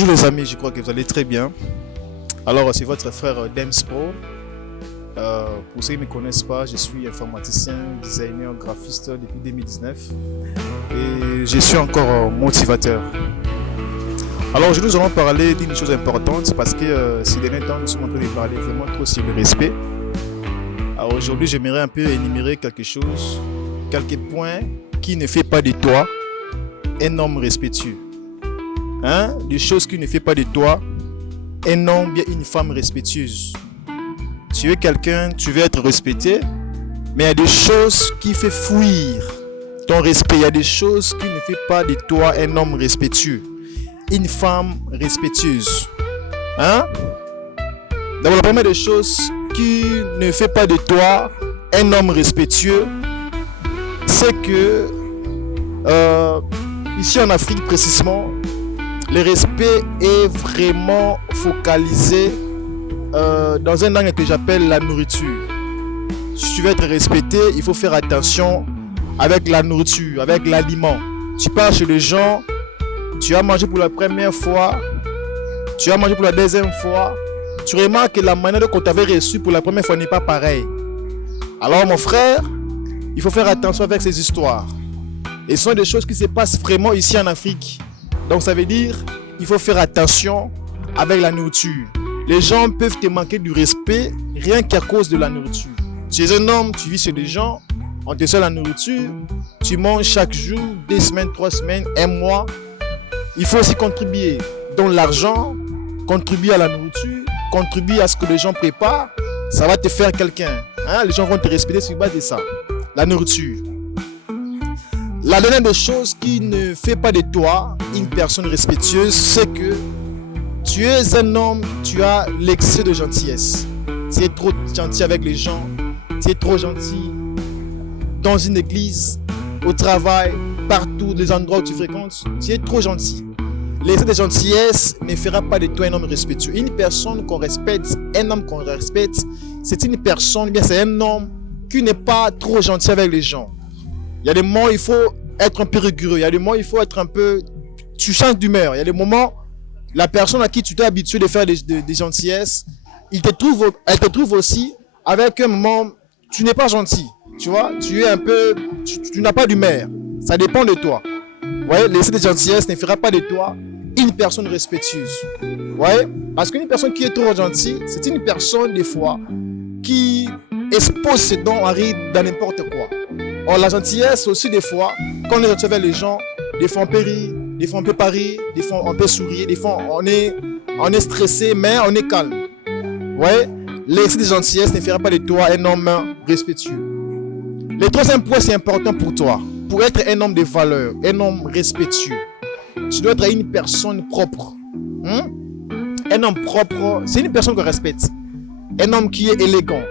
Bonjour les amis, je crois que vous allez très bien. Alors c'est votre frère Dems Pro. Pour ceux qui ne me connaissent pas, je suis informaticien, designer, graphiste depuis 2019 et je suis encore motivateur. Alors aujourd'hui nous allons parler d'une chose importante parce que ces derniers temps nous sommes en train de parler vraiment trop sur le respect. Alors aujourd'hui j'aimerais un peu énumérer quelques points qui ne fait pas de toi un homme respectueux. Des choses qui ne fait pas de toi un homme bien une femme respectueuse. Tu es quelqu'un, tu veux être respecté, mais il y a des choses qui font fuir ton respect. Il y a des choses qui ne font pas de toi un homme respectueux, une femme respectueuse. D'abord, la première des choses qui ne fait pas de toi un homme respectueux, c'est que ici en Afrique précisément, le respect est vraiment focalisé dans un angle que j'appelle la nourriture. Si tu veux être respecté, il faut faire attention avec la nourriture, avec l'aliment. Tu pars chez les gens, tu as mangé pour la première fois, tu as mangé pour la deuxième fois, tu remarques que la manière dont on t'avait reçu pour la première fois n'est pas pareille. Alors mon frère, il faut faire attention avec ces histoires. Et ce sont des choses qui se passent vraiment ici en Afrique. Donc ça veut dire qu'il faut faire attention avec la nourriture. Les gens peuvent te manquer du respect rien qu'à cause de la nourriture. Tu es un homme, tu vis chez des gens, on te sert la nourriture, tu manges chaque jour, 2 semaines, 3 semaines, 1 mois. Il faut aussi contribuer. Donc l'argent, contribuer à la nourriture, contribuer à ce que les gens préparent, ça va te faire quelqu'un. Les gens vont te respecter sur base de ça. La nourriture. La dernière des choses qui ne fait pas de toi une personne respectueuse, c'est que tu es un homme, tu as l'excès de gentillesse. Tu es trop gentil avec les gens, tu es trop gentil dans une église, au travail, partout, les endroits où tu fréquentes, tu es trop gentil. L'excès de gentillesse ne fera pas de toi un homme respectueux. Une personne qu'on respecte, un homme qu'on respecte, c'est une personne, bien c'est un homme qui n'est pas trop gentil avec les gens. Il y a des moments où il faut être un peu rigoureux. Il y a des moments où il faut être un peu... Tu changes d'humeur. Il y a des moments, la personne à qui tu t'es habitué de faire des gentillesses, elle te trouve aussi avec un moment, tu n'es pas gentil. Tu vois, tu es un peu... Tu n'as pas d'humeur. Ça dépend de toi. Vous voyez, l'excès de gentillesse ne fera pas de toi une personne respectueuse. Vous voyez, parce qu'une personne qui est trop gentille, c'est une personne, des fois, qui expose ses dons à rire dans n'importe quoi. Or, la gentillesse aussi, des fois, quand on est gentil avec les gens, des fois on peut rire, des fois on peut pas rire, des fois on peut sourire, des fois on est stressé, mais on est calme. Vous voyez, l'excès de gentillesse ne fera pas de toi un homme respectueux. Le troisième point, c'est important pour toi. Pour être un homme de valeur, un homme respectueux, tu dois être une personne propre. Un homme propre, c'est une personne qu'on respecte. Un homme qui est élégant.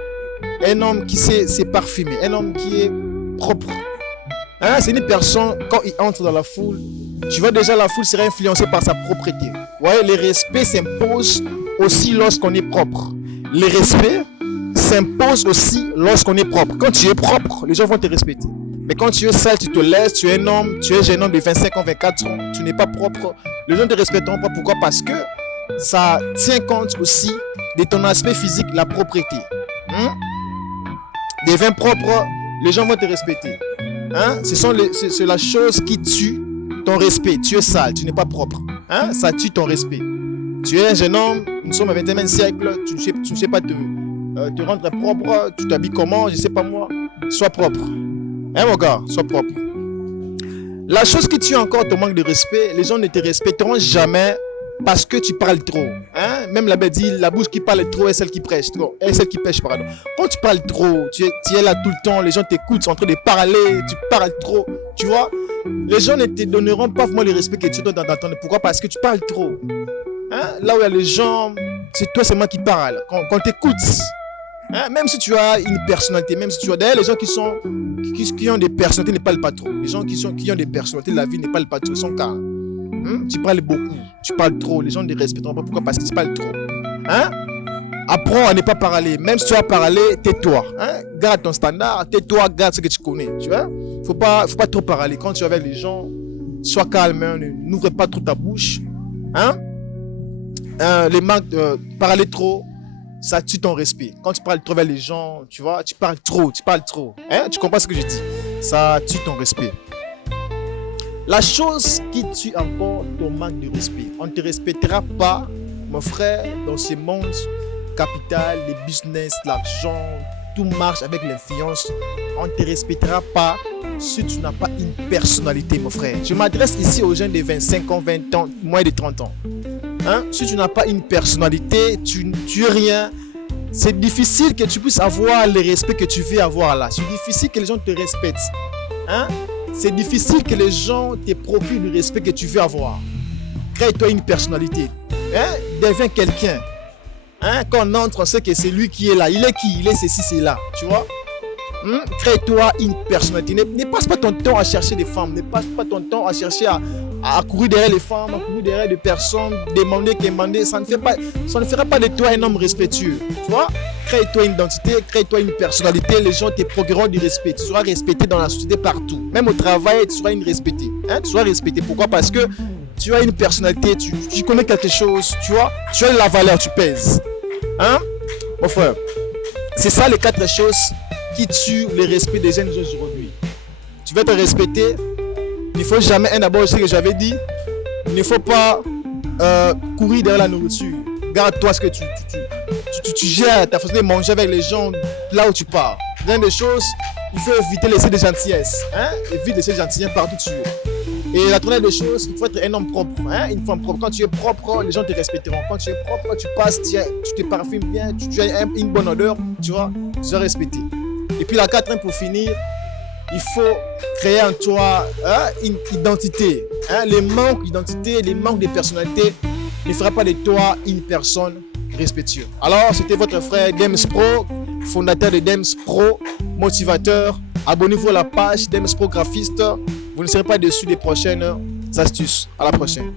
Un homme qui sait parfumer. Un homme qui est propre. C'est une personne, quand il entre dans la foule, tu vois déjà la foule sera influencée par sa propreté. Ouais, le respect s'impose aussi lorsqu'on est propre. Le respect s'impose aussi lorsqu'on est propre. Quand tu es propre, les gens vont te respecter. Mais quand tu es sale, tu te laisses, tu es un homme, tu es un homme de 25 ans, 24 ans, tu n'es pas propre, les gens ne te respecteront pas. Pourquoi? Parce que ça tient compte aussi de ton aspect physique, la propreté. Des vins propres, les gens vont te respecter. C'est la chose qui tue ton respect. Tu es sale, tu n'es pas propre. Ça tue ton respect. Tu es un jeune homme, nous sommes au 21e siècle, tu ne sais pas te rendre propre, tu t'habilles comment, je ne sais pas moi. Sois propre. Mon gars, sois propre. La chose qui tue encore ton manque de respect, les gens ne te respecteront jamais parce que tu parles trop. Même la Bible dit, la bouche qui parle trop est celle qui prêche. Est celle qui pêche, pardon. Quand tu parles trop, tu es là tout le temps, les gens t'écoutent, sont en train de parler, tu parles trop. Tu vois, les gens ne te donneront pas vraiment le respect que tu dois t'entendre. Pourquoi? Parce que tu parles trop. Là où il y a les gens, c'est toi seulement qui parles. Quand t'écoutes, même si tu as une personnalité, même si tu as... D'ailleurs, les gens qui ont des personnalités ne parlent pas trop. Les gens qui ont des personnalités, la vie ne parlent pas trop, ils sont calmes. Tu parles beaucoup, tu parles trop, les gens ne te respecteront pas. Pourquoi? Parce que tu parles trop. Apprends à ne pas parler. Même si tu as parlé, tais-toi. Garde ton standard, tais-toi, garde ce que tu connais. Tu vois? Faut pas trop parler. Quand tu es avec les gens, sois calme, n'ouvre pas trop ta bouche. les manques de parler trop, ça tue ton respect. Quand tu parles trop avec les gens, tu vois, tu parles trop. Hein? Tu comprends ce que je dis? Ça tue ton respect. La chose qui tue encore ton manque de respect, on ne te respectera pas, mon frère, dans ce monde capital, les business, l'argent, tout marche avec l'influence. On ne te respectera pas si tu n'as pas une personnalité, mon frère. Je m'adresse ici aux jeunes de 25 ans, 20 ans, moins de 30 ans. Hein? Si tu n'as pas une personnalité, tu es rien. C'est difficile que tu puisses avoir le respect que tu veux avoir là. C'est difficile que les gens te respectent. Hein? C'est difficile que les gens te procurent le respect que tu veux avoir. Crée-toi une personnalité. Hein? Deviens quelqu'un. Hein? Quand on entre, on sait que c'est lui qui est là. Il est qui? Il est ceci, c'est là. Tu vois? Crée-toi une personnalité. Ne passe pas ton temps à chercher des femmes. Ne passe pas ton temps à chercher à courir derrière les femmes, à courir derrière des personnes, demander. Ça ne fera pas de toi un homme respectueux. Tu vois? Crée-toi une identité, crée-toi une personnalité. Les gens te procureront du respect. Tu seras respecté dans la société partout. Même au travail, tu seras respecté. Hein? Tu seras respecté. Pourquoi? Parce que tu as une personnalité, tu connais quelque chose, tu vois? Tu as la valeur, tu pèses. Hein? Mon frère, c'est ça les 4 choses qui tue le respect des jeunes aujourd'hui. Tu veux te respecter, il ne faut jamais, d'abord, ce que j'avais dit, il ne faut pas courir derrière la nourriture. Garde-toi ce que tu gères, ta façon de manger avec les gens là où tu pars. Plein de choses, il faut éviter laisser des gentillesses. Hein? Évite de laisser des gentillesses partout où tu es. Et la troisième des choses, il faut être un homme propre, hein? Une femme propre. Quand tu es propre, les gens te respecteront. Quand tu es propre, tu passes, tu te parfumes bien, tu as une bonne odeur, tu vois, tu seras respecté. Et puis la quatrième pour finir, il faut créer en toi une identité. Hein? Les manques d'identité, les manques de personnalité ne fera pas de toi une personne respectueuse. Alors, c'était votre frère Dems Pro, fondateur de Dems Pro, motivateur. Abonnez-vous à la page Dems Pro Graphiste. Vous ne serez pas déçus des prochaines astuces. À la prochaine.